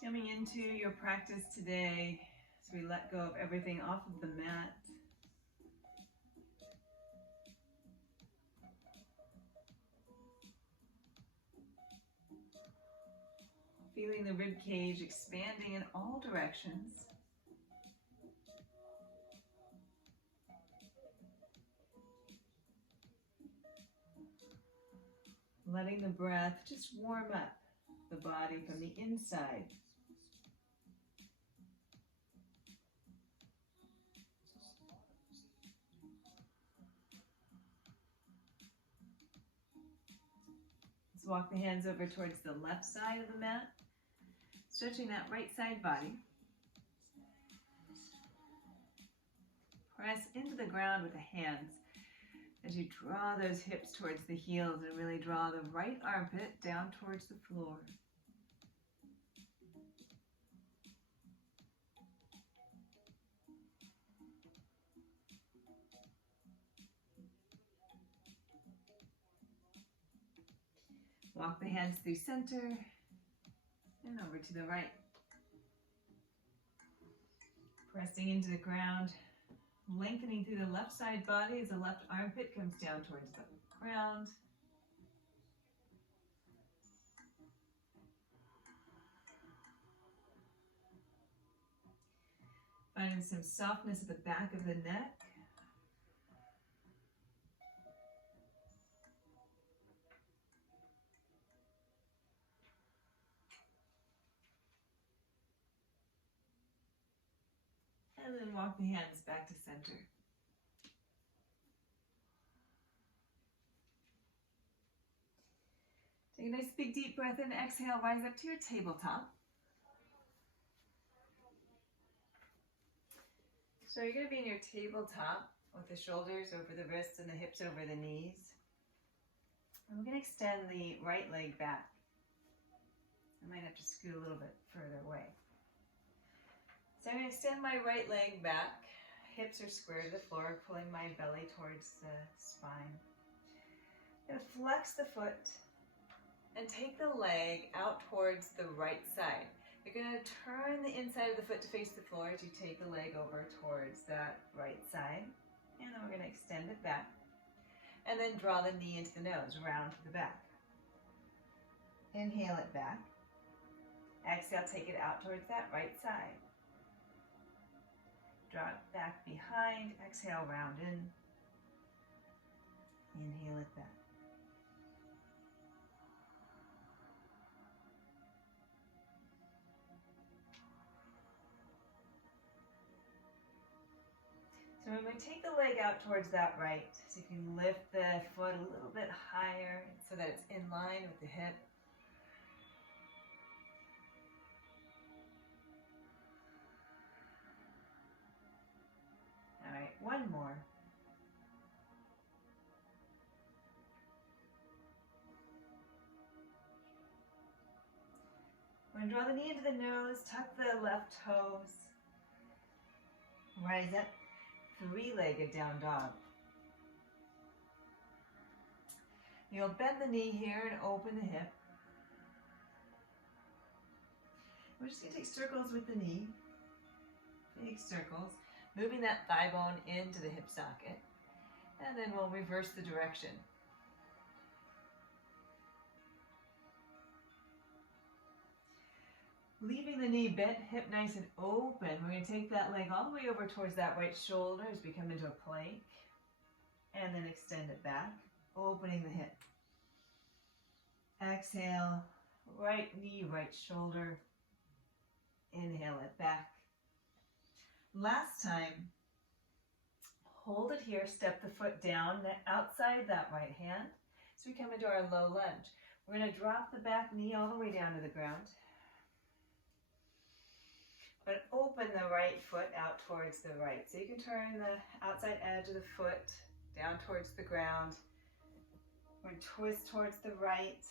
Coming into your practice today as we let go of everything off of the mat. Feeling the rib cage expanding in all directions. Letting the breath just warm up the body from the inside. Let's walk the hands over towards the left side of the mat, stretching that right side body. Press into the ground with the hands as you draw those hips towards the heels and really draw the right armpit down towards the floor. Walk the hands through center and over to the right. Pressing into the ground, lengthening through the left side body as the left armpit comes down towards the ground. Finding some softness at the back of the neck. And then walk the hands back to center. Take a nice big deep breath in, exhale, rise up to your tabletop. So you're going to be in your tabletop with the shoulders over the wrists and the hips over the knees. And we're going to extend the right leg back. I might have to scoot a little bit further away. So I'm going to extend my right leg back. Hips are square to the floor, pulling my belly towards the spine. I'm going to flex the foot and take the leg out towards the right side. You're going to turn the inside of the foot to face the floor as you take the leg over towards that right side. And then we're going to extend it back. And then draw the knee into the nose, round to the back. Inhale it back. Exhale, take it out towards that right side. Draw it back behind. Exhale, round in. Inhale it back. So when we take the leg out towards that right, so you can lift the foot a little bit higher so that it's in line with the hip. All right, one more. We're going to draw the knee into the nose, tuck the left toes, rise up, three-legged down dog. You'll bend the knee here and open the hip. We're just going to take circles with the knee, big circles, moving that thigh bone into the hip socket, and then we'll reverse the direction. Leaving the knee bent, hip nice and open, we're going to take that leg all the way over towards that right shoulder as we come into a plank, and then extend it back, opening the hip. Exhale, right knee, right shoulder. Inhale it back. Last time, hold it here, step the foot down outside that right hand. So we come into our low lunge. We're going to drop the back knee all the way down to the ground. But open the right foot out towards the right. So you can turn the outside edge of the foot down towards the ground. We're going to twist towards the right.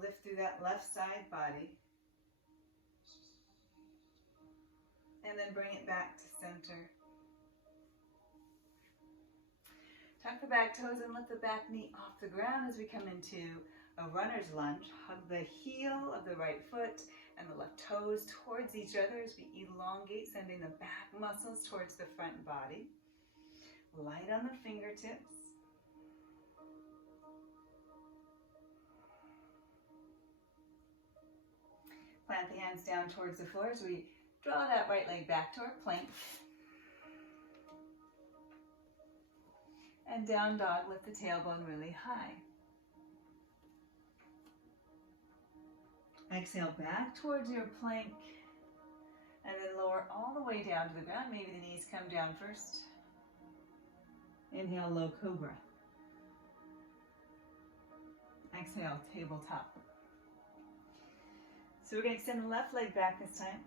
Lift through that left side body. And then bring it back to center. Tuck the back toes and lift the back knee off the ground as we come into a runner's lunge. Hug the heel of the right foot and the left toes towards each other as we elongate, sending the back muscles towards the front body. Light on the fingertips. Plant the hands down towards the floor as we draw that right leg back to our plank. And down dog, lift the tailbone really high. Exhale back towards your plank and then lower all the way down to the ground. Maybe the knees come down first. Inhale, low cobra. Exhale, tabletop. So we're going to extend the left leg back this time.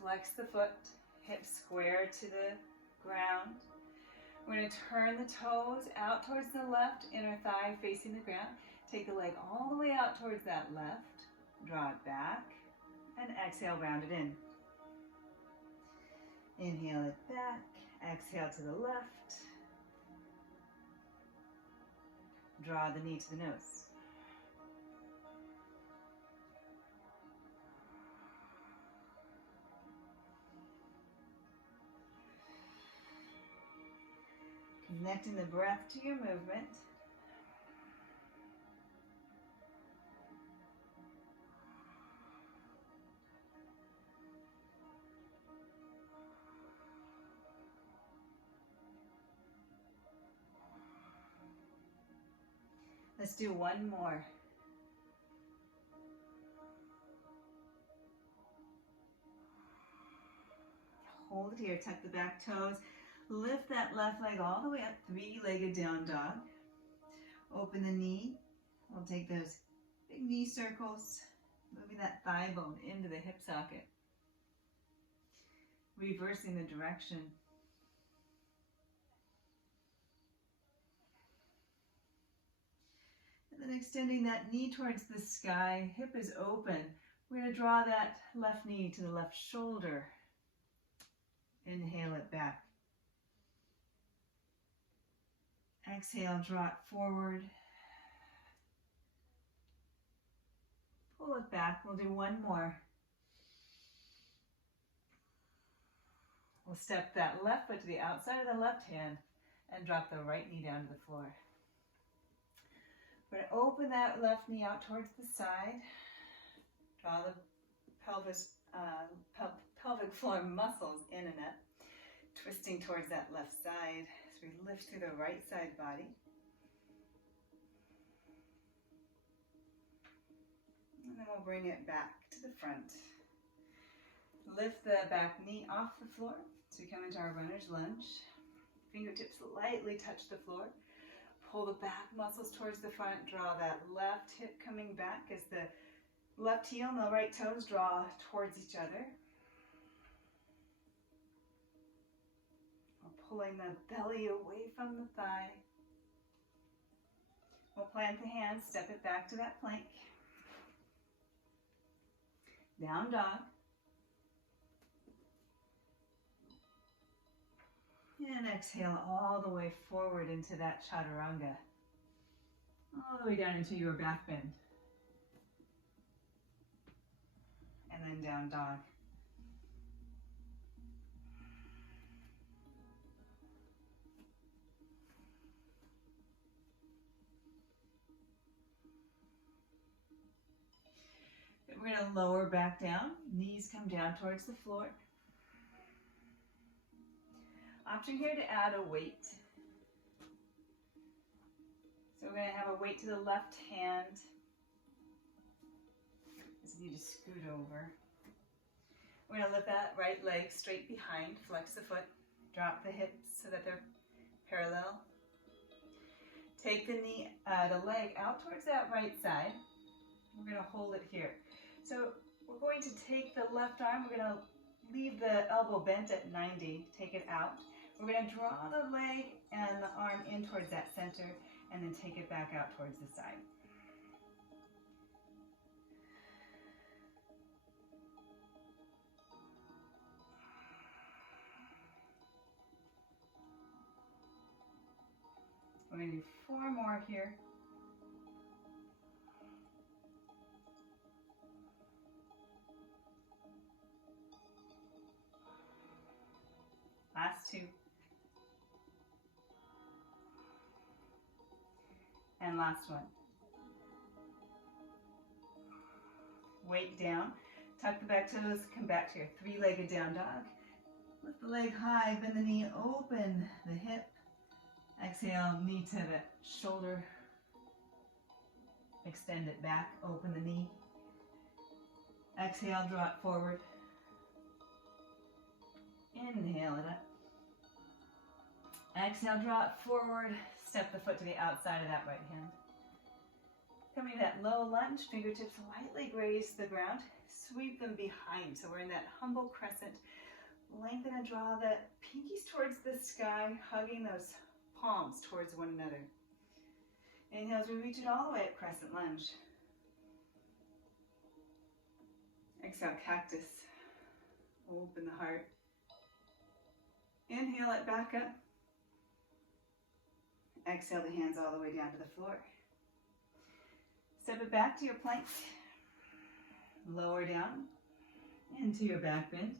Flex the foot, hips square to the ground. We're going to turn the toes out towards the left, inner thigh facing the ground. Take the leg all the way out towards that left. Draw it back and exhale, round it in. Inhale it back, exhale to the left. Draw the knee to the nose. Connecting the breath to your movement. Let's do one more. Hold it here, tuck the back toes. Lift that left leg all the way up, three-legged down dog. Open the knee. We'll take those big knee circles, moving that thigh bone into the hip socket. Reversing the direction. And then extending that knee towards the sky, hip is open. We're going to draw that left knee to the left shoulder. Inhale it back. Exhale, draw it forward. Pull it back. We'll do one more. We'll step that left foot to the outside of the left hand and drop the right knee down to the floor. We're going to open that left knee out towards the side. Draw the pelvic floor muscles in and up, twisting towards that left side as we lift through the right side body. And then we'll bring it back to the front. Lift the back knee off the floor so we come into our runner's lunge. Fingertips lightly touch the floor. Pull the back muscles towards the front. Draw that left hip coming back as the left heel and the right toes draw towards each other. We're pulling the belly away from the thigh. We'll plant the hands, step it back to that plank. Down dog. And exhale all the way forward into that chaturanga. All the way down into your back bend. And then down dog. Then we're going to lower back down. Knees come down towards the floor. Option here to add a weight. So we're going to have a weight to the left hand. Just need to scoot over. We're going to lift that right leg straight behind, flex the foot, drop the hips so that they're parallel. Take the leg out towards that right side. We're going to hold it here. So we're going to take the left arm, we're going to leave the elbow bent at 90, take it out. We're going to draw the leg and the arm in towards that center and then take it back out towards the side. We're going to do 4 more here. 2. And last one. Weight down, tuck the back toes, come back to your 3-legged down dog. Lift the leg high, bend the knee, open the hip. Exhale, knee to the shoulder. Extend it back, open the knee. Exhale, draw it forward. Inhale it up. Exhale, draw it forward. Step the foot to the outside of that right hand. Coming to that low lunge, fingertips lightly graze the ground. Sweep them behind. So we're in that humble crescent. Lengthen and draw the pinkies towards the sky, hugging those palms towards one another. Inhale as we reach it all the way up, crescent lunge. Exhale, cactus. Open the heart. Inhale it back up. Exhale the hands all the way down to the floor. Step it back to your plank. Lower down into your back bend.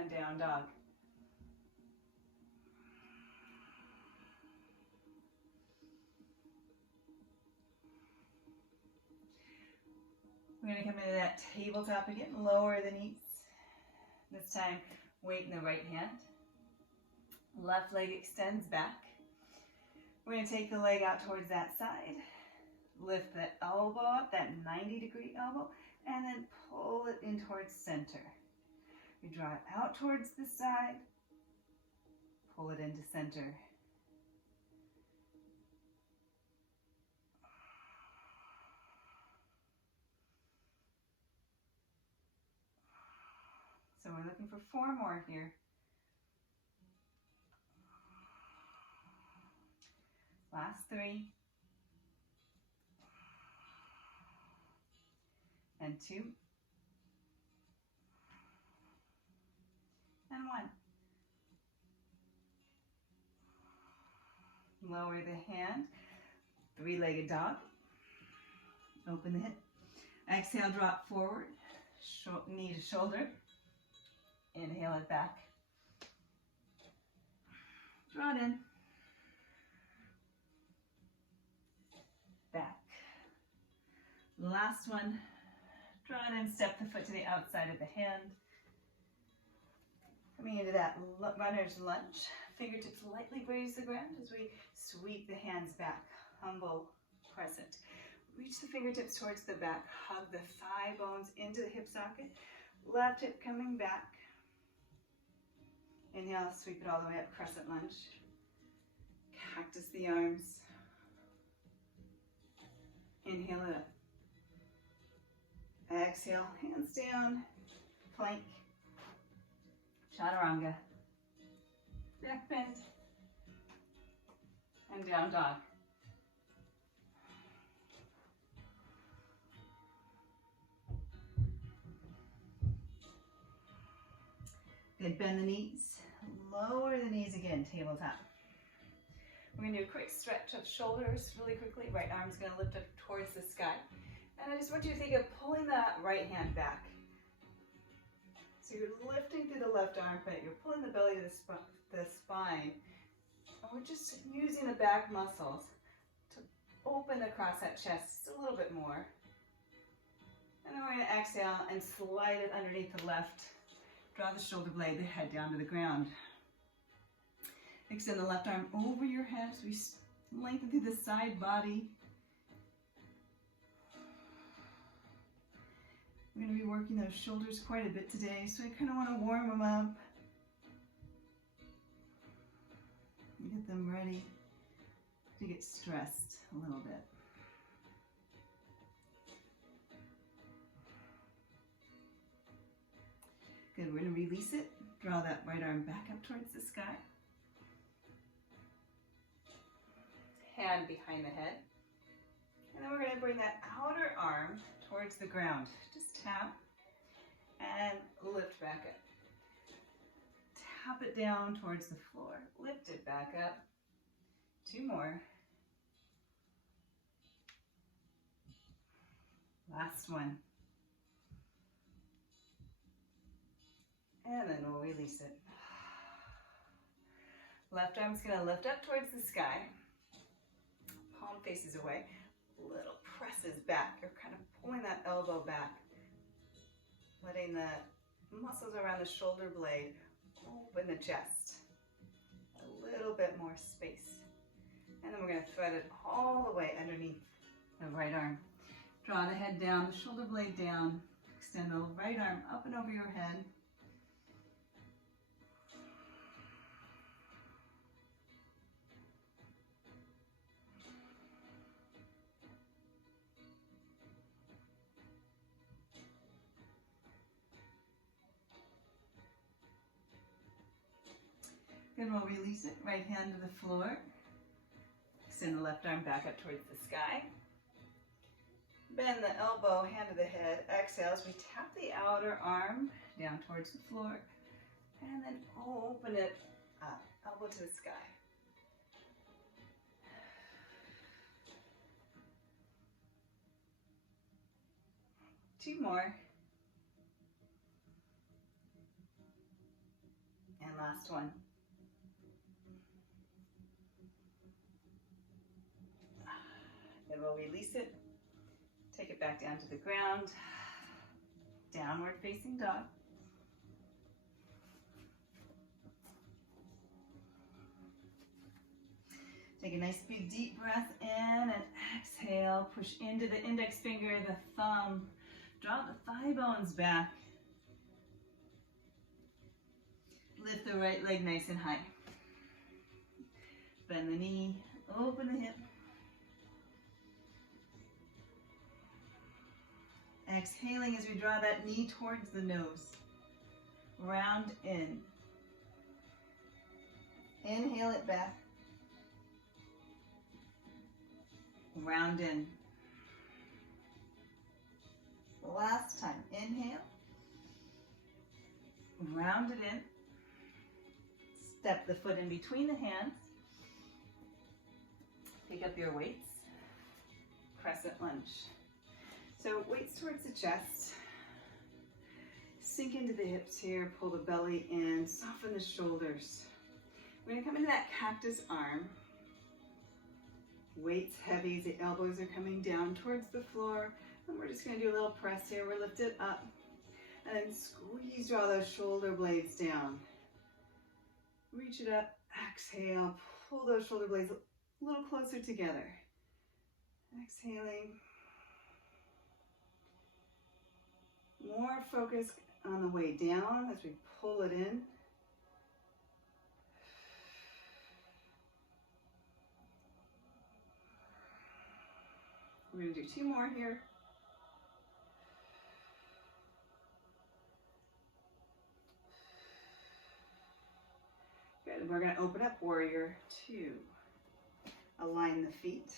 And down dog. We're going to come into that tabletop again. Lower the knees. This time, weight in the right hand. Left leg extends back. We're going to take the leg out towards that side. Lift the elbow up, that 90-degree elbow, and then pull it in towards center. We draw it out towards the side. Pull it into center. So we're looking for 4 more here. Last 3. And 2. And 1. Lower the hand. 3-legged dog. Open the hip. Exhale, drop forward. Knee to shoulder. Inhale it back. Draw it in. Back. Last one. Draw it in, step the foot to the outside of the hand. Coming into that runner's lunge. Fingertips lightly graze the ground as we sweep the hands back. Humble crescent. Reach the fingertips towards the back. Hug the thigh bones into the hip socket. Left hip coming back. Inhale, sweep it all the way up, crescent lunge. Cactus the arms. Inhale it up. Exhale, hands down, plank, chaturanga, back bend, and down dog. Good, bend the knees, lower the knees again, tabletop. We're going to do a quick stretch of shoulders really quickly. Right arm's going to lift up towards the sky. And I just want you to think of pulling that right hand back. So you're lifting through the left armpit, you're pulling the belly to the spine. And we're just using the back muscles to open across that chest just a little bit more. And then we're going to exhale and slide it underneath the left. Draw the shoulder blade, the head down to the ground. Extend the left arm over your head as we lengthen through the side body. We're going to be working those shoulders quite a bit today, so I kind of want to warm them up. Get them ready to get stressed a little bit. Good, we're going to release it. Draw that right arm back up towards the sky. Hand behind the head. And then we're going to bring that outer arm towards the ground. Just tap and lift back up. Tap it down towards the floor. Lift it back up. 2 more. Last one. And then we'll release it. Left arm's gonna lift up towards the sky. Palm faces away. Little presses back. You're kind of pulling that elbow back. Letting the muscles around the shoulder blade open the chest. A little bit more space. And then we're gonna thread it all the way underneath the right arm. Draw the head down, the shoulder blade down. Extend the right arm up and over your head. Then we'll release it, right hand to the floor. Extend the left arm back up towards the sky. Bend the elbow, hand to the head. Exhale as we tap the outer arm down towards the floor. And then open it up, elbow to the sky. Two more. And last one. Then we'll release it. Take it back down to the ground. Downward facing dog. Take a nice big deep breath in and exhale. Push into the index finger, the thumb. Draw the thigh bones back. Lift the right leg nice and high. Bend the knee, open the hip. Exhaling as we draw that knee towards the nose. Round in. Inhale it back. Round in. Last time. Inhale. Round it in. Step the foot in between the hands. Pick up your weights. Crescent lunge. So weights towards the chest. Sink into the hips here. Pull the belly in. Soften the shoulders. We're going to come into that cactus arm. Weights heavy. The elbows are coming down towards the floor. And we're just going to do a little press here. We're lifted up. And then squeeze, draw those shoulder blades down. Reach it up. Exhale. Pull those shoulder blades a little closer together. Exhaling. More focus on the way down as we pull it in. We're going to do two more here. Good. We're going to open up warrior two. Align the feet.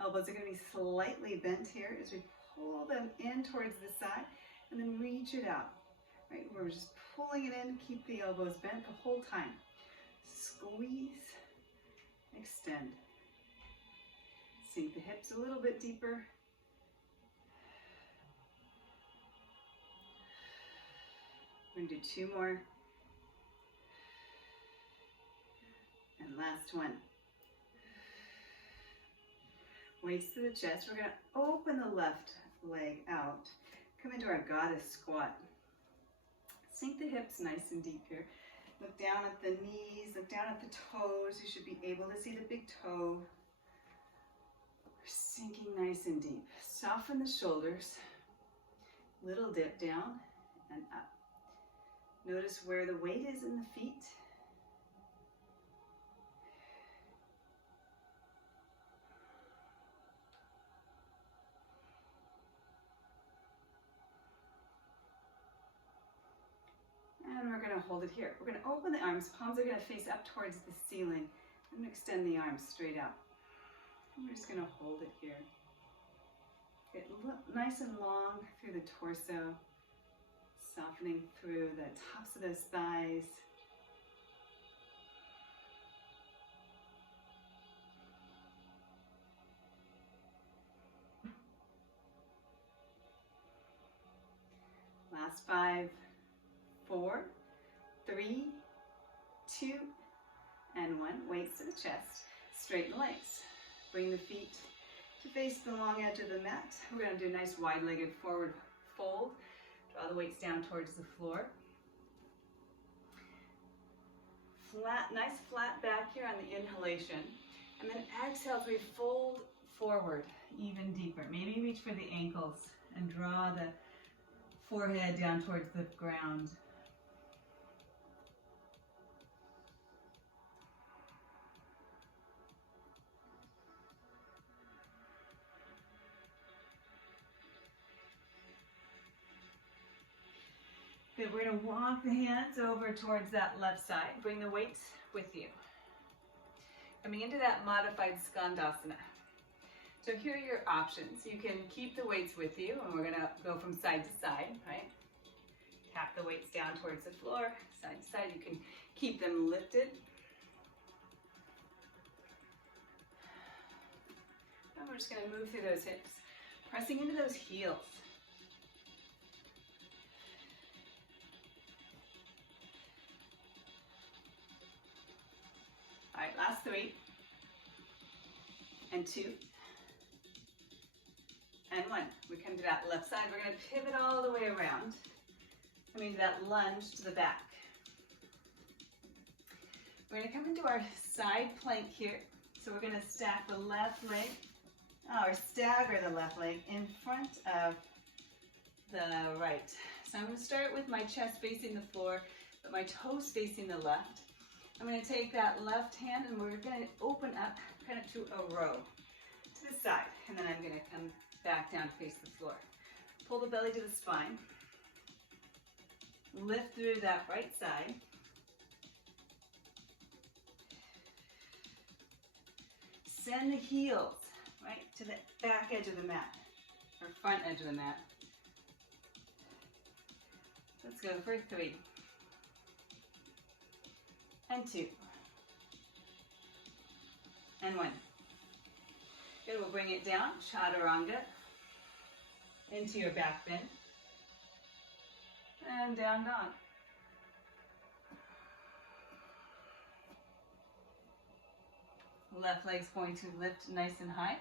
Elbows are going to be slightly bent here as we pull them in towards the side and then reach it out. Right? We're just pulling it in. Keep the elbows bent the whole time. Squeeze. Extend. Sink the hips a little bit deeper. We're going to do two more. And last one. Weights to the chest. We're going to open the left leg out. Come into our goddess squat. Sink the hips nice and deep here. Look down at the knees, look down at the toes. You should be able to see the big toe. We're sinking nice and deep. Soften the shoulders. Little dip down and up. Notice where the weight is in the feet. And we're going to hold it here. We're going to open the arms. Palms are going to face up towards the ceiling. I'm going to extend the arms straight out. And we're just going to hold it here. Get nice and long through the torso. Softening through the tops of those thighs. Last 5. 4, 3, 2, and 1. Weights to the chest. Straighten the legs. Bring the feet to face the long edge of the mat. We're going to do a nice wide-legged forward fold. Draw the weights down towards the floor. Flat, nice flat back here on the inhalation. And then exhale as we fold forward even deeper. Maybe reach for the ankles and draw the forehead down towards the ground. Good, we're going to walk the hands over towards that left side. Bring the weights with you. Coming into that modified skandasana. So here are your options. You can keep the weights with you, and we're going to go from side to side, right? Tap the weights down towards the floor, side to side. You can keep them lifted. And we're just going to move through those hips, pressing into those heels. All right, last 3, and 2, and 1. We come to that left side. We're going to pivot all the way around. Coming to that lunge to the back. We're going to come into our side plank here. So we're going to stack the left leg, or stagger the left leg in front of the right. So I'm going to start with my chest facing the floor, but my toes facing the left. I'm going to take that left hand and we're going to open up kind of to a row to the side. And then I'm going to come back down to face the floor. Pull the belly to the spine. Lift through that right side. Send the heels right to the back edge of the mat, or front edge of the mat. Let's go for 3. And 2, and 1. Good, we'll bring it down, chaturanga, into your back bend, and down dog. Left leg's going to lift nice and high.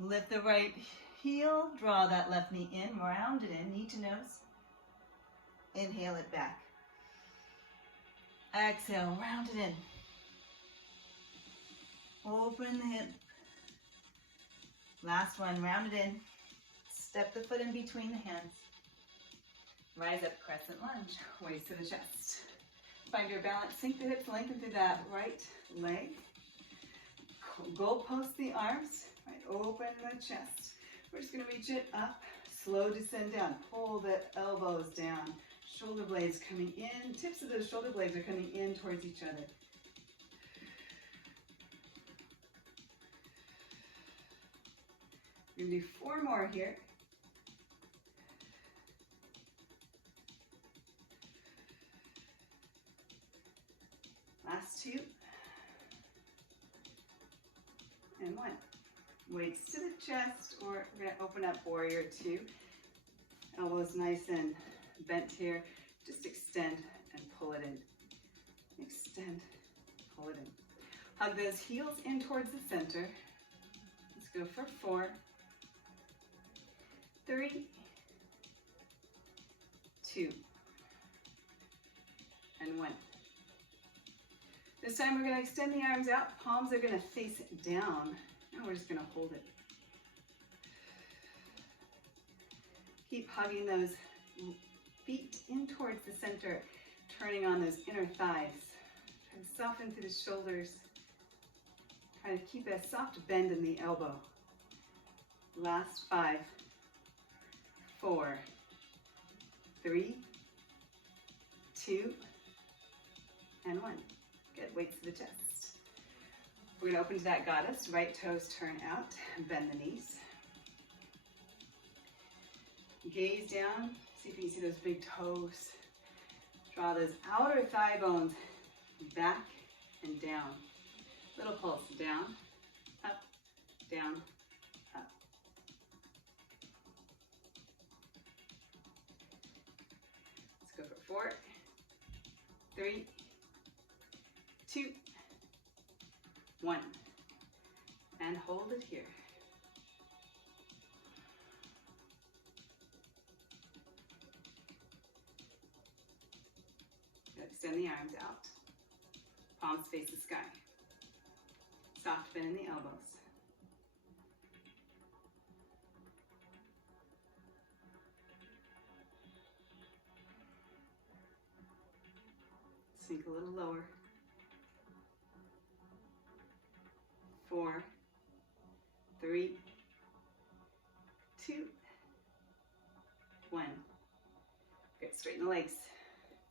Lift the right heel, draw that left knee in, round it in, knee to nose. Inhale it back. Exhale, round it in. Open the hip. Last one, round it in. Step the foot in between the hands. Rise up, crescent lunge, waist to the chest. Find your balance, sink the hips, lengthen through that right leg. Goal post the arms, right, open the chest. We're just gonna reach it up, slow descend down. Pull the elbows down. Shoulder blades coming in. Tips of those shoulder blades are coming in towards each other. We're going to do 4 more here. Last 2. And 1. Weights to the chest, or we're going to open up warrior 2. Elbows nice and bent here. Just extend and pull it in. Extend, pull it in. Hug those heels in towards the center. Let's go for 4, 3, 2, and 1. This time we're going to extend the arms out. Palms are going to face down. And we're just going to hold it. Keep hugging those feet in towards the center, turning on those inner thighs. Try to soften through the shoulders. Try to keep a soft bend in the elbow. Last 5, 4, 3, 2, and 1. Good, weights to the chest. We're going to open to that goddess. Right toes turn out and bend the knees. Gaze down. See if you can see those big toes. Draw those outer thigh bones back and down. Little pulse. Down, up, down, up. 4, 3, 2, 1. And hold it here. Extend the arms out. Palms face the sky. Soft bend in the elbows. Sink a little lower. 4, 3, 2, 1. Good, straighten the legs.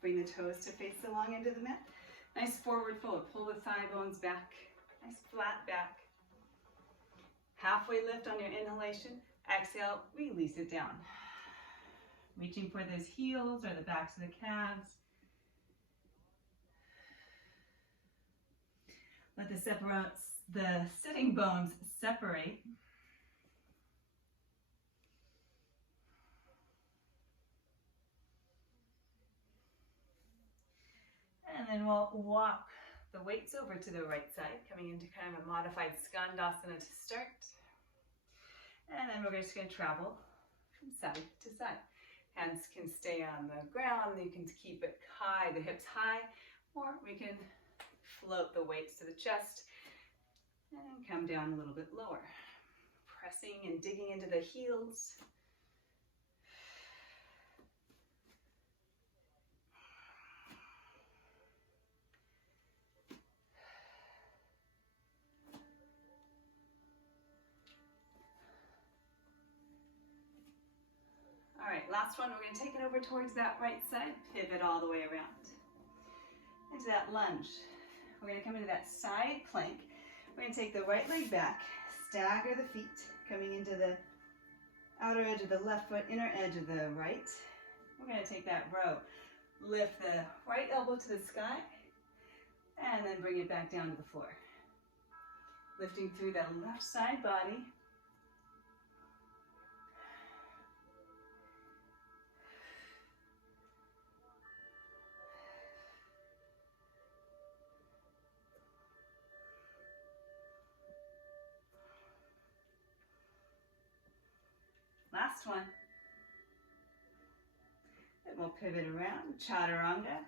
Bring the toes to face the long end of the mat. Nice forward fold. Pull the thigh bones back. Nice flat back. Halfway lift on your inhalation. Exhale, release it down. Reaching for those heels or the backs of the calves. Let the sitting bones separate. And then we'll walk the weights over to the right side, coming into kind of a modified skandasana to start. And then we're just going to travel from side to side. Hands can stay on the ground. You can keep it high, the hips high, or we can float the weights to the chest and come down a little bit lower. Pressing and digging into the heels. All right, last one, we're going to take it over towards that right side, pivot all the way around. Into that lunge. We're going to come into that side plank. We're going to take the right leg back, stagger the feet, coming into the outer edge of the left foot, inner edge of the right. We're going to take that row. Lift the right elbow to the sky, and then bring it back down to the floor. Lifting through the left side body. Last one. Then we'll pivot around, chaturanga,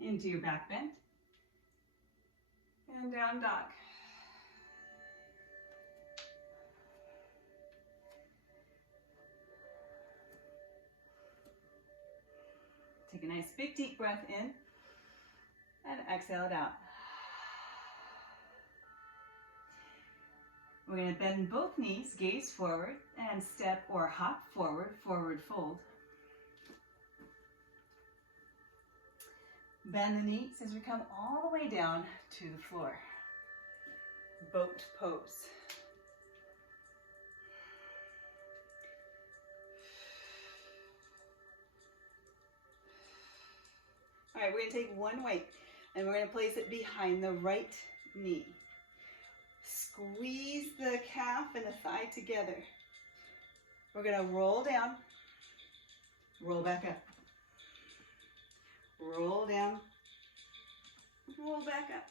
into your back bend, and down dog. Take a nice big deep breath in, and exhale it out. We're going to bend both knees, gaze forward, and step or hop forward, forward fold. Bend the knees as we come all the way down to the floor. Boat pose. All right, we're going to take one weight, and we're going to place it behind the right knee. Squeeze the calf and the thigh together. We're going to roll down, roll back up. Roll down, roll back up.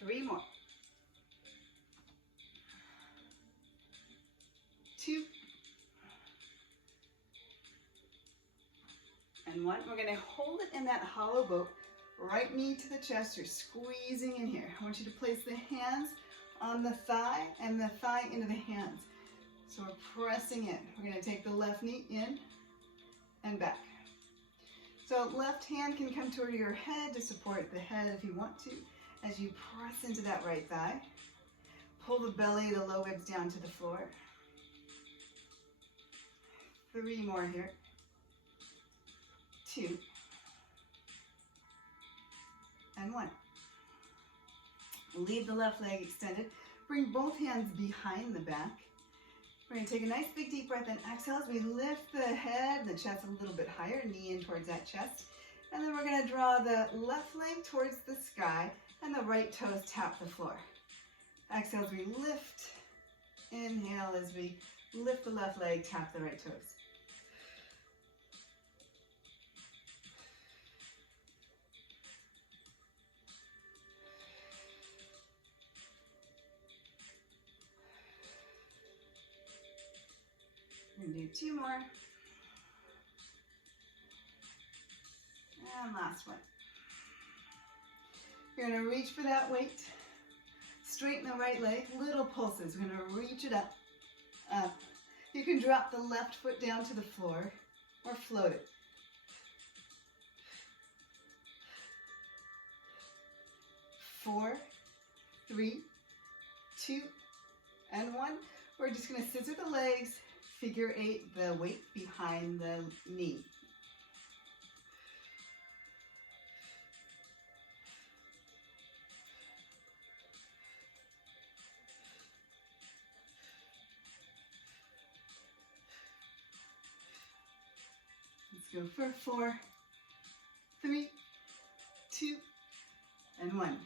Three more. 2. And 1. We're going to hold it in that hollow boat. Right knee to the chest. You're squeezing in here. I want you to place the hands on the thigh and the thigh into the hands. So we're pressing in. We're going to take the left knee in and back. So left hand can come toward your head to support the head if you want to. As you press into that right thigh, pull the belly, the low ribs down to the floor. 3 more here. 2. And 1. Leave the left leg extended. Bring both hands behind the back. We're going to take a nice big deep breath and exhale as we lift the head, the chest a little bit higher, knee in towards that chest. And then we're going to draw the left leg towards the sky and the right toes tap the floor. Exhale as we lift. Inhale as we lift the left leg, tap the right toes. We're going to do 2 more. And last one. You're going to reach for that weight. Straighten the right leg, little pulses. We're going to reach it up, up. You can drop the left foot down to the floor or float it. 4, 3, 2, and 1. We're just going to scissor the legs, figure 8, the weight behind the knee. Let's go for 4, 3, 2, and 1.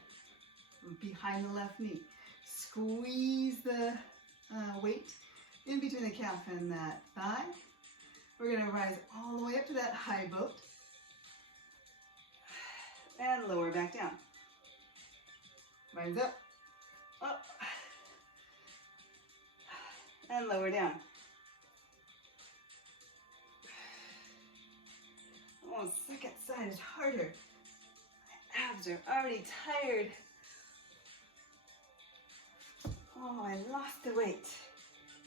Behind the left knee. Squeeze the weight in between the calf and that thigh. We're going to rise all the way up to that high boat. And lower back down. Rise up, up, and lower down. Oh, second side is harder. My abs are already tired. Oh, I lost the weight.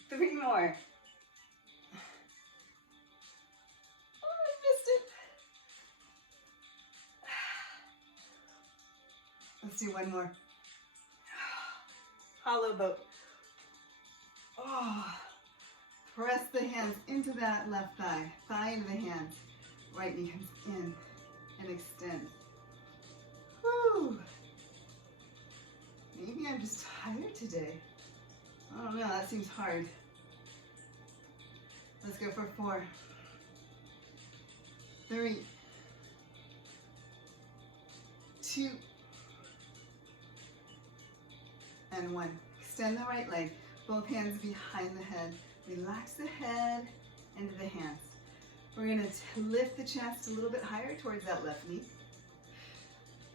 3 more. Oh, I missed it. Let's do 1 more. Hollow boat. Oh, press the hands into that left thigh. Thigh into the hands. Right knee comes in and extend. Whew. Maybe I'm just tired today. I don't know, that seems hard. Let's go for 4, 3, 2, and 1. Extend the right leg, both hands behind the head. Relax the head into the hands. We're going to lift the chest a little bit higher towards that left knee.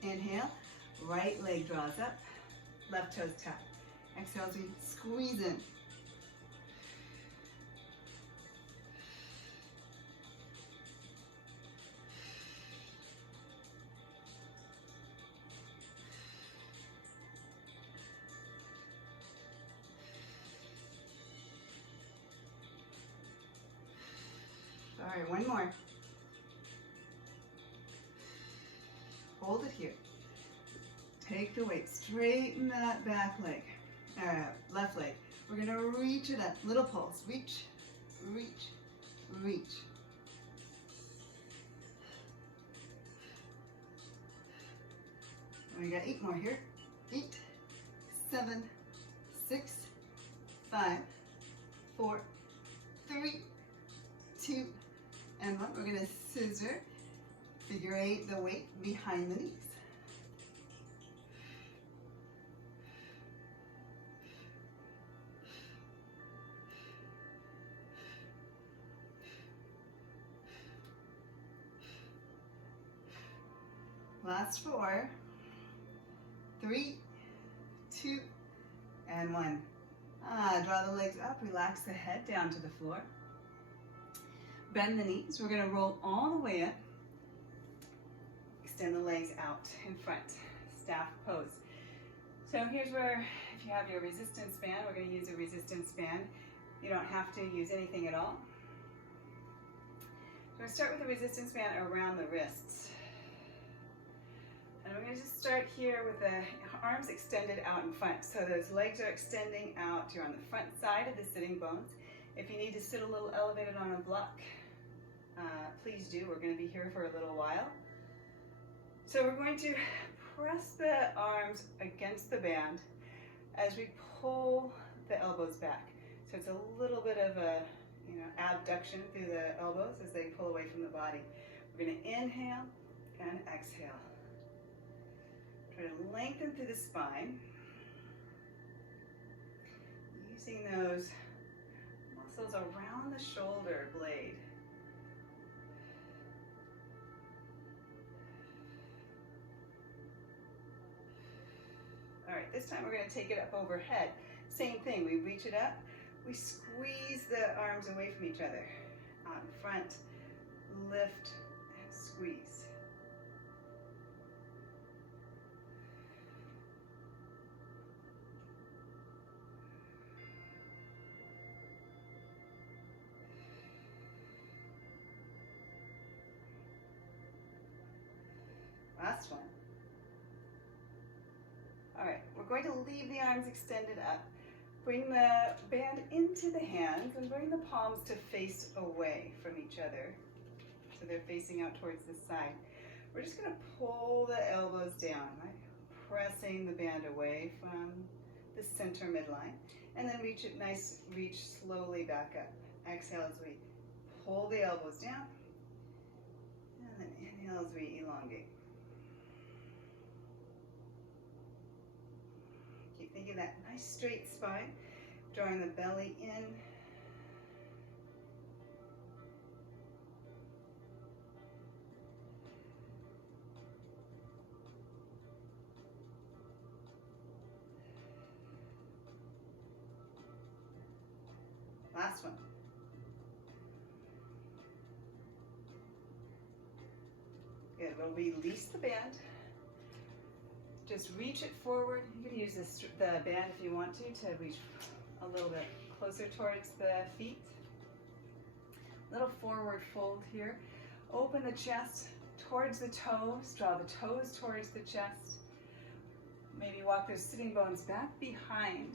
Inhale, right leg draws up, left toes tap. Exhale as we squeeze in. All right, 1 more. Hold it here. Take the weight, straighten that back leg, left leg. We're gonna reach it up, little pulse, reach, reach, reach. We got 8 more here. 8, 7, 6, 5, 4, 3, 2, and 1. We're gonna scissor, figure 8 the weight behind the knees. Last 4, 3, 2, and 1. Draw the legs up, relax the head down to the floor. Bend the knees. We're going to roll all the way up. Extend the legs out in front. Staff pose. So here's where, if you have your resistance band, we're going to use a resistance band. You don't have to use anything at all. So we're going to start with the resistance band around the wrists. And we're going to just start here with the arms extended out in front. So those legs are extending out. You're on the front side of the sitting bones. If you need to sit a little elevated on a block, please do. We're going to be here for a little while. So we're going to press the arms against the band as we pull the elbows back. So it's a little bit of a abduction through the elbows as they pull away from the body. We're going to inhale and exhale. Try to lengthen through the spine. Using those muscles around the shoulder blade. All right, this time we're going to take it up overhead. Same thing, we reach it up, we squeeze the arms away from each other. Out in front, lift and squeeze. Last one. All right, we're going to leave the arms extended up. Bring the band into the hands and bring the palms to face away from each other. So they're facing out towards the side. We're just going to pull the elbows down, right? Pressing the band away from the center midline. And then reach slowly back up. Exhale as we pull the elbows down. And then inhale as we elongate. Making that nice straight spine, drawing the belly in. Last one. Good, we'll release the band. Just reach it forward. You can use the band if you want to reach a little bit closer towards the feet. Little forward fold here. Open the chest towards the toes. Draw the toes towards the chest. Maybe walk those sitting bones back behind.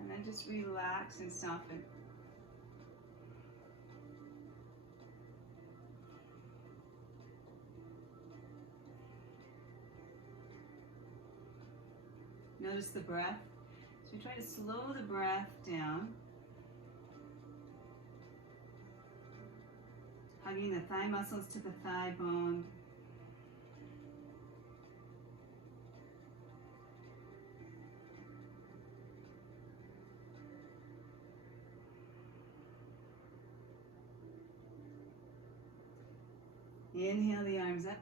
And then just relax and soften. Notice the breath. So we try to slow the breath down. Hugging the thigh muscles to the thigh bone. Inhale the arms up.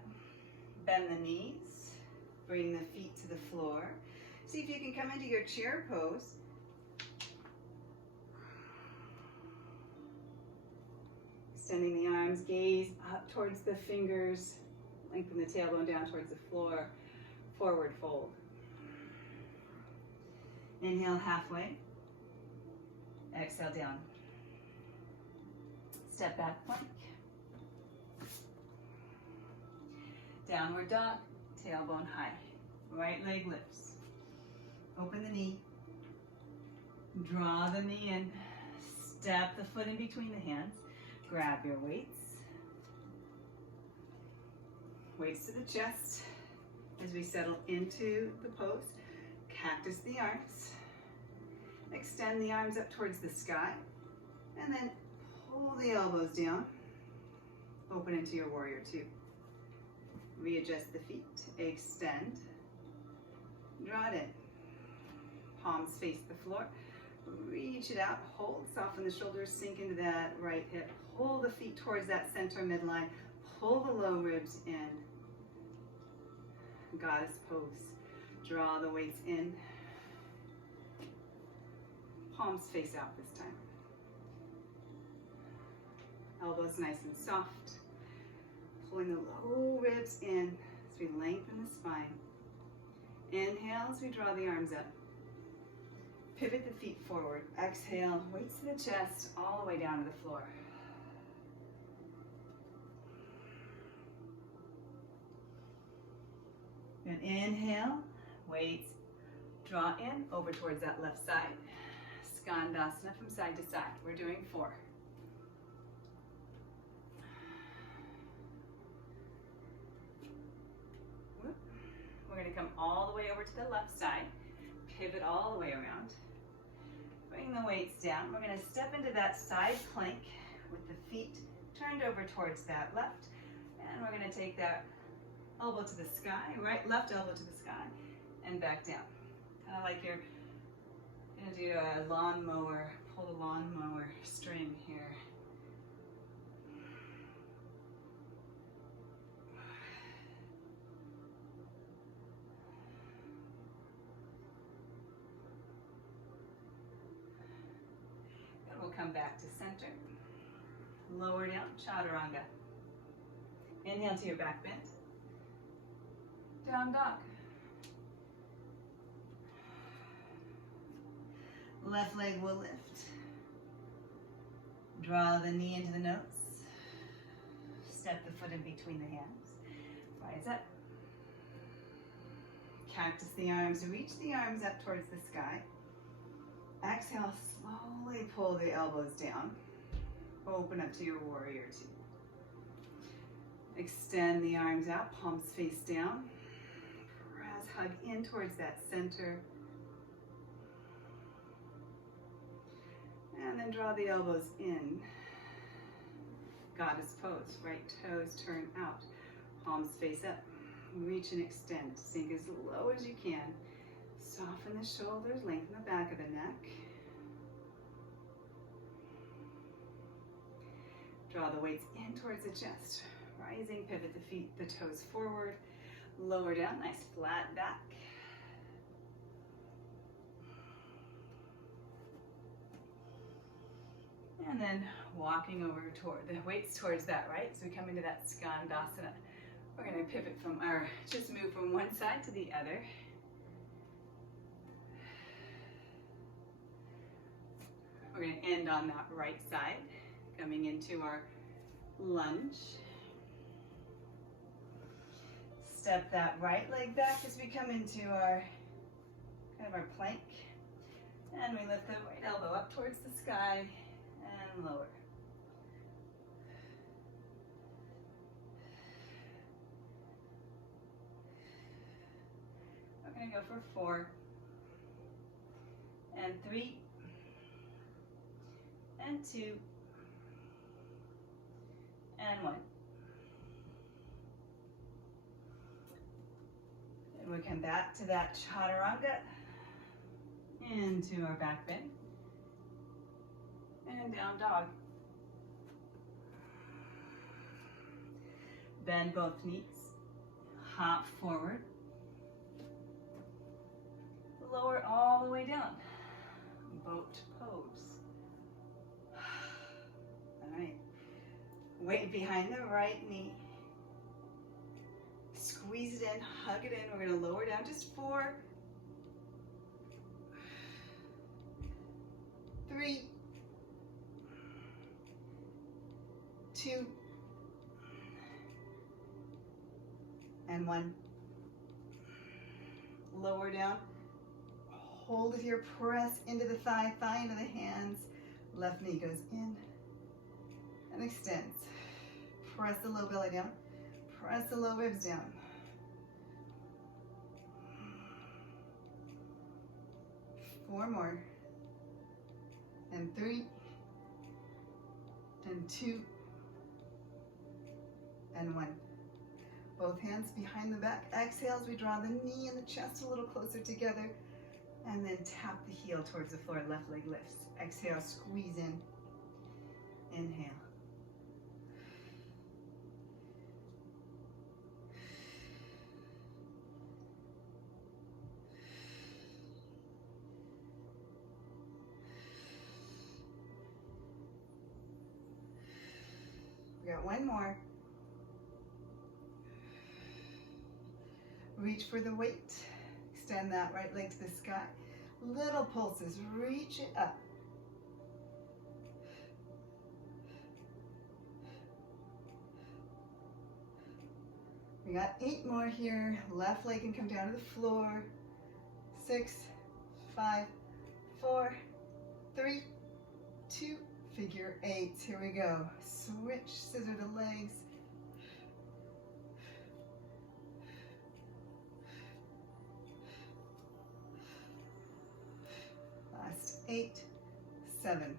Bend the knees. Bring the feet to the floor. See if you can come into your chair pose. Extending the arms, gaze up towards the fingers, lengthen the tailbone down towards the floor, forward fold. Inhale halfway, exhale down. Step back plank. Downward dog, tailbone high. Right leg lifts. Open the knee, draw the knee in, step the foot in between the hands, grab your weights. Weights to the chest as we settle into the pose. Cactus the arms. Extend the arms up towards the sky, and then pull the elbows down. Open into your warrior two. Readjust the feet, extend, draw it in. Palms face the floor. Reach it out, hold, soften the shoulders, sink into that right hip. Pull the feet towards that center midline. Pull the low ribs in. Goddess pose. Draw the weights in. Palms face out this time. Elbows nice and soft. Pulling the low ribs in as we lengthen the spine. Inhale as we draw the arms up. Pivot the feet forward. Exhale, weights to the chest, all the way down to the floor. And inhale, weights, draw in, over towards that left side. Skandasana from side to side. We're doing 4. We're going to come all the way over to the left side. Pivot all the way around. Bring the weights down. We're going to step into that side plank with the feet turned over towards that left. And we're going to take that elbow to the sky, left elbow to the sky, and back down. Kind of like you're I'm gonna do a lawnmower, pull the lawnmower string here. Then we'll come back to center. Lower down, chaturanga. Inhale to your back bend. Down dog. Left leg will lift. Draw the knee into the nose. Step the foot in between the hands. Rise up. Cactus the arms. Reach the arms up towards the sky. Exhale, slowly pull the elbows down. Open up to your warrior two. Extend the arms out, palms face down. Press, hug in towards that center. And then draw the elbows in. Goddess pose. Right toes turn out. Palms face up. Reach and extend. Sink as low as you can. Soften the shoulders, lengthen the back of the neck. Draw the weights in towards the chest. Rising, pivot the feet, the toes forward. Lower down, nice flat back. And then walking over toward the weights towards that, right? So we come into that skandasana. We're going to pivot from, or just move from one side to the other. We're going to end on that right side, coming into our lunge. Step that right leg back as we come into our kind of our plank. And we lift the right elbow up towards the sky and lower. We're going to go for 4 and 3 and 2 and 1. And we come back to that chaturanga, into our back bend, and down dog. Bend both knees, hop forward, lower all the way down, boat pose. All right, weight behind the right knee. Squeeze it in, hug it in. We're going to lower down just 4, 3, 2, and 1. Lower down. Hold with your press into the thigh, thigh into the hands. Left knee goes in and extends. Press the low belly down. Press the low ribs down. Four more. And 3, and 2, and 1. Both hands behind the back. Exhale as we draw the knee and the chest a little closer together. And then tap the heel towards the floor. Left leg lifts. Exhale, squeeze in. Inhale. We got 1 more. Reach for the weight. Extend that right leg to the sky. Little pulses. Reach it up. We got 8 more here. Left leg can come down to the floor. 6, 5, 4, 3, 2, figure 8. Here we go. Switch, scissor the legs. Last 8, 7,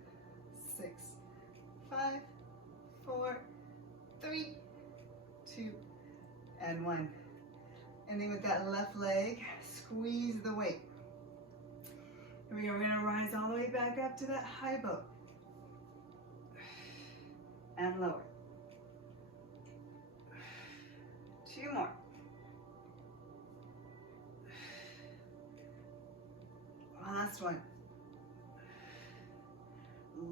6, 5, 4, 3, 2, and 1. Ending with that left leg. Squeeze the weight. Here we go. We're going to rise all the way back up to that high boat. And lower. 2 more. Last one.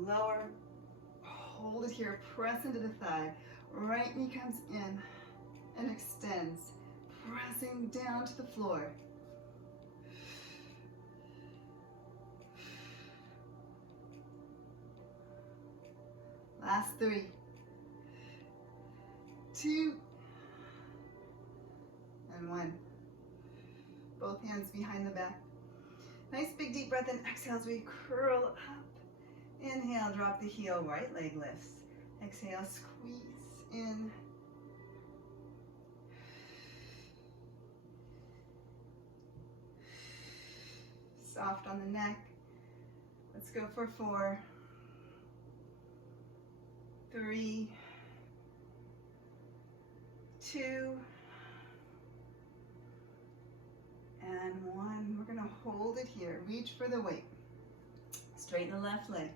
Lower. Hold it here. Press into the thigh. Right knee comes in and extends. Pressing down to the floor. Last 3. 2. And 1. Both hands behind the back. Nice big deep breath in. Exhale as we curl up. Inhale, drop the heel, right leg lifts. Exhale, squeeze in. Soft on the neck. Let's go for 4, 3, 2, and 1. We're going to hold it here. Reach for the weight. Straighten the left leg.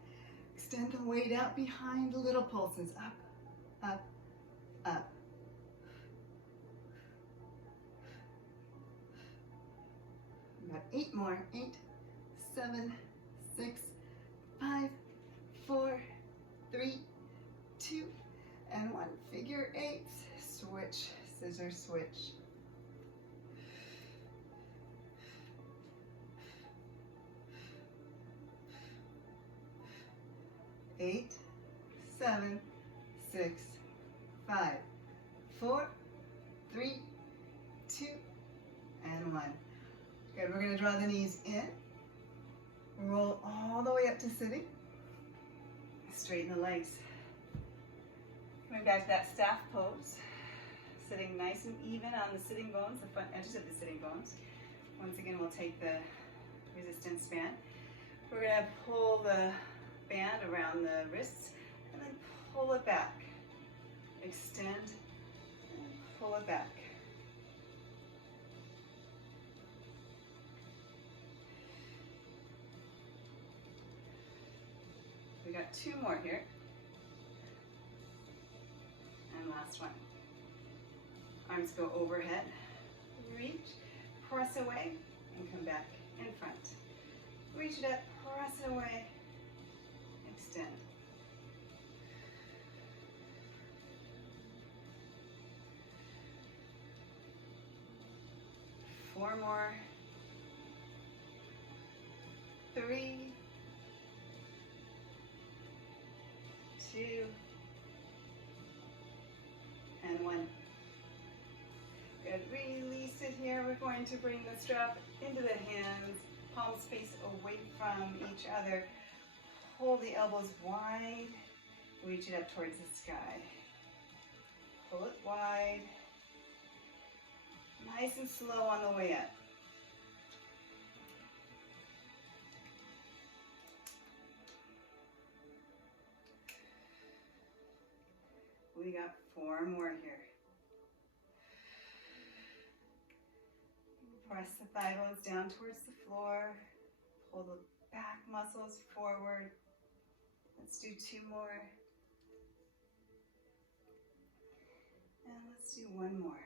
Extend the weight out behind, little pulses. Up, up, up. We've got 8 more. 8, 7, 6, 5, 4, 3, 2, and 1. Figure 8. Switch, scissor switch. 8, 7, 6, 5, 4, 3, 2, and 1. Good, we're going to draw the knees in. Roll all the way up to sitting. Straighten the legs. Move back to that staff pose. Sitting nice and even on the sitting bones, the front edges of the sitting bones. Once again, we'll take the resistance band. We're going to pull the band around the wrists and then pull it back. Extend and pull it back. We got 2 more here. And last one. Arms go overhead. Reach, press away, and come back in front. Reach it up, press it away, extend. Four more. 3, 2, and 1. Good. Release it here. We're going to bring the strap into the hands, palms face away from each other. Pull the elbows wide. Reach it up towards the sky. Pull it wide. Nice and slow on the way up. We got 4 more here. Press the thigh bones down towards the floor. Pull the back muscles forward. Let's do 2 more. And let's do 1 more.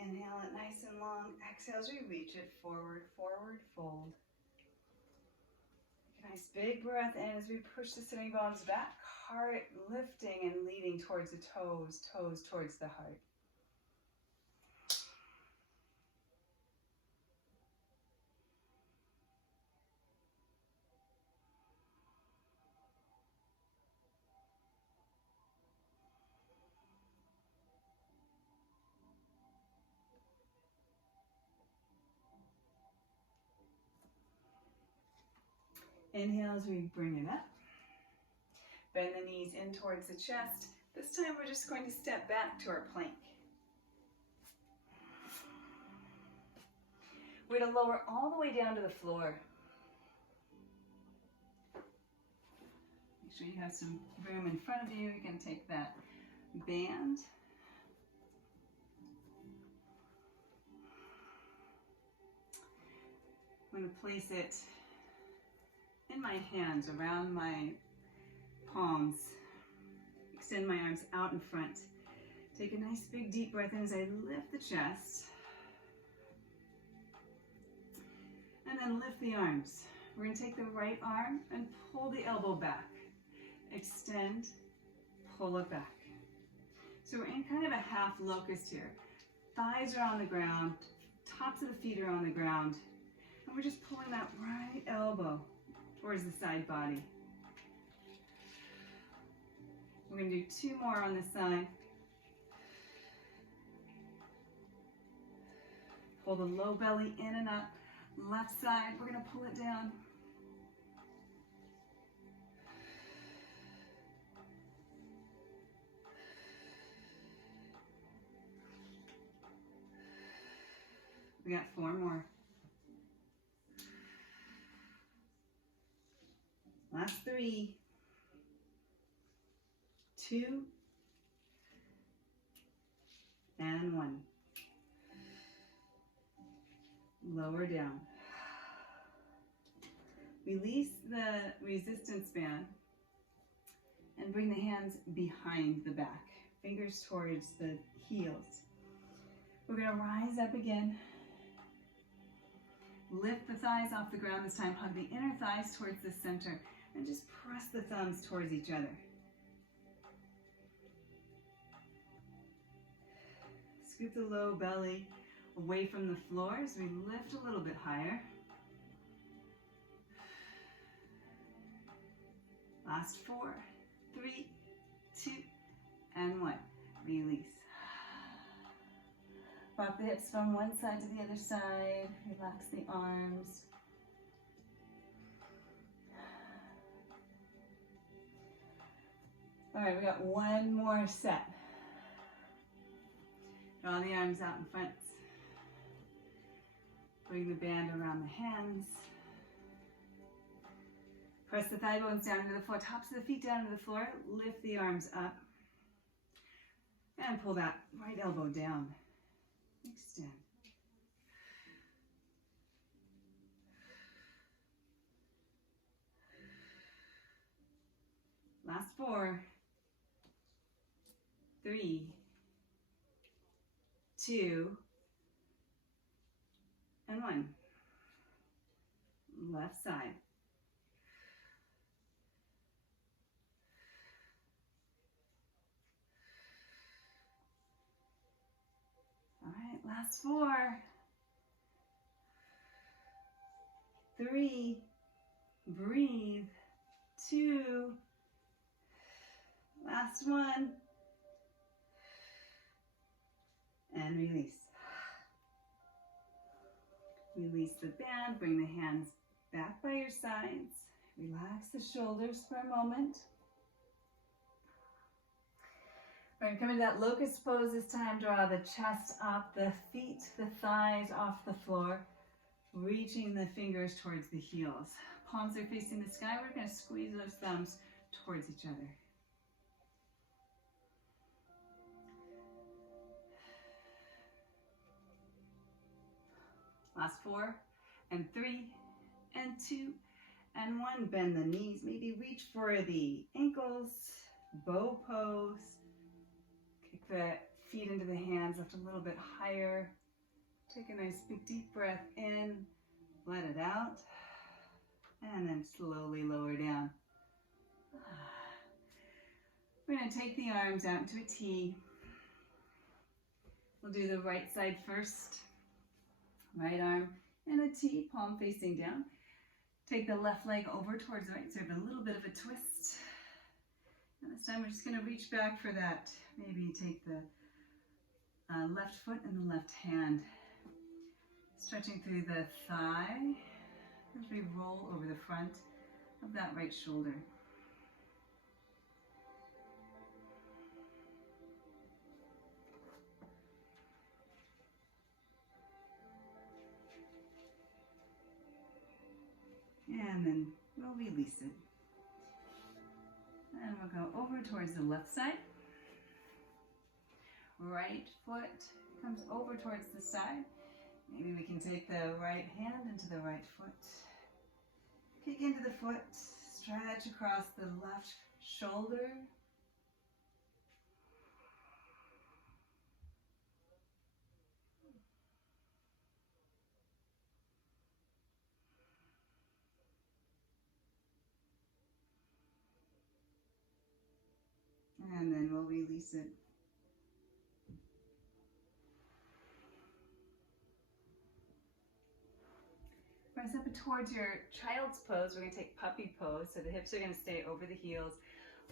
Inhale it nice and long. Exhale as we reach it forward, forward fold. Take a nice big breath in as we push the sitting bones back. Heart lifting and leading towards the toes, toes towards the heart. Inhale as we bring it up. Bend the knees in towards the chest. This time we're just going to step back to our plank. We're going to lower all the way down to the floor. Make sure you have some room in front of you. You can take that band. I'm going to place it in my hands around my palms. Extend my arms out in front. Take a nice big deep breath in as I lift the chest. And then lift the arms. We're going to take the right arm and pull the elbow back. Extend, pull it back. So we're in kind of a half locust here. Thighs are on the ground, tops of the feet are on the ground. And we're just pulling that right elbow towards the side body. We're going to do 2 more on this side. Pull the low belly in and up. Left side, we're going to pull it down. We got 4 more. Last 3. 2. And 1. Lower down. Release the resistance band and bring the hands behind the back. Fingers towards the heels. We're going to rise up again. Lift the thighs off the ground this time. Hug the inner thighs towards the center and just press the thumbs towards each other. Scoop the low belly away from the floor as we lift a little bit higher. Last 4, 3, 2, and 1. Release. Rock the hips from one side to the other side. Relax the arms. All right, we got 1 more set. Draw the arms out in front. Bring the band around the hands. Press the thigh bones down into the floor, tops of the feet down into the floor. Lift the arms up. And pull that right elbow down. Extend. Last 4, 3, 2, and 1. Left side. All right, last 4, 3, breathe, 2, last 1, and release. Release the band, bring the hands back by your sides. Relax the shoulders for a moment. We're going to come into that locust pose this time. Draw the chest up, the feet, the thighs off the floor, reaching the fingers towards the heels. Palms are facing the sky. We're going to squeeze those thumbs towards each other. Last 4, and 3, and 2, and 1. Bend the knees. Maybe reach for the ankles. Bow pose. Kick the feet into the hands. Lift a little bit higher. Take a nice big deep breath in. Let it out. And then slowly lower down. We're going to take the arms out into a T. We'll do the right side first. Right arm in a T, palm facing down. Take the left leg over towards the right, so we have a little bit of a twist. And this time we're just going to reach back for that. Maybe take the left foot and the left hand. Stretching through the thigh as we roll over the front of that right shoulder. And then we'll release it. And we'll go over towards the left side. Right foot comes over towards the side. Maybe we can take the right hand into the right foot. Kick into the foot, stretch across the left shoulder. And then we'll release it. Press up towards your child's pose. We're going to take puppy pose. So the hips are going to stay over the heels.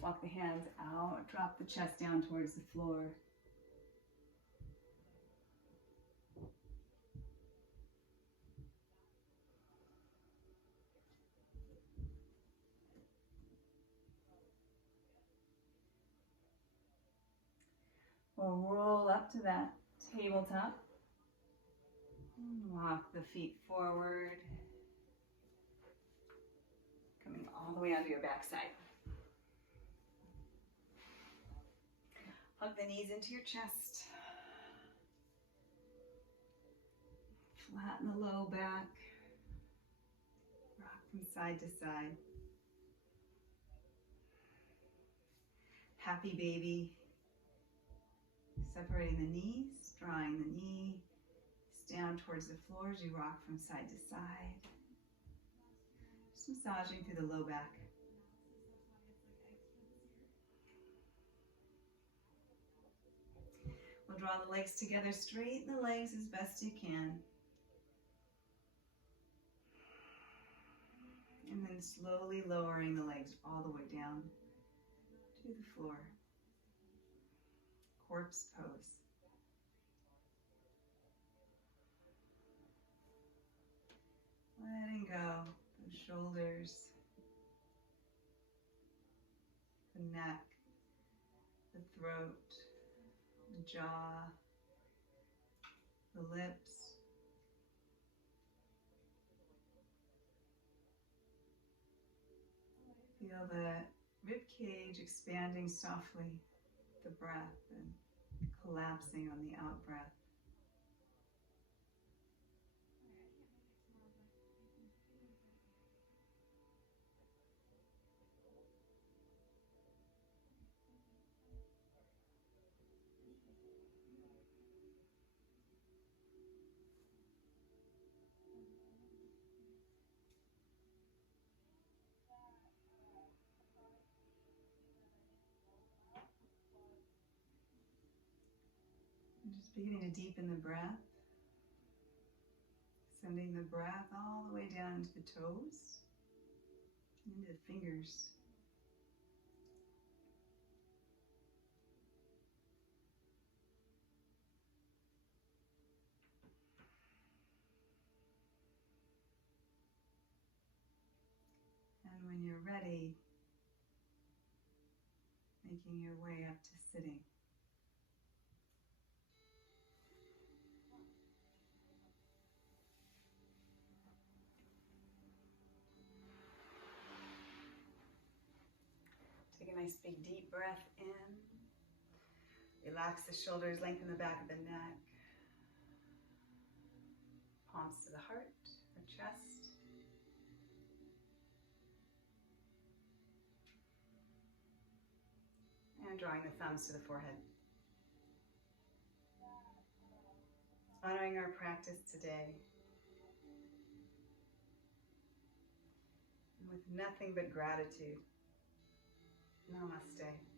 Walk the hands out. Drop the chest down towards the floor. We'll roll up to that tabletop. Walk the feet forward. Coming all the way onto your backside. Hug the knees into your chest. Flatten the low back. Rock from side to side. Happy baby. Separating the knees, drawing the knee down towards the floor as you rock from side to side. Just massaging through the low back. We'll draw the legs together, straighten the legs as best you can. And then slowly lowering the legs all the way down to the floor. Corpse pose. Letting go the shoulders, the neck, the throat, the jaw, the lips. Feel the rib cage expanding softly, the breath, and collapsing on the out breath. Just beginning to deepen the breath, sending the breath all the way down into the toes, into the fingers. And when you're ready, making your way up to sitting. Take a nice big deep breath in. Relax the shoulders, lengthen the back of the neck. Palms to the heart or chest. And drawing the thumbs to the forehead. Honoring our practice today. With nothing but gratitude. Namaste.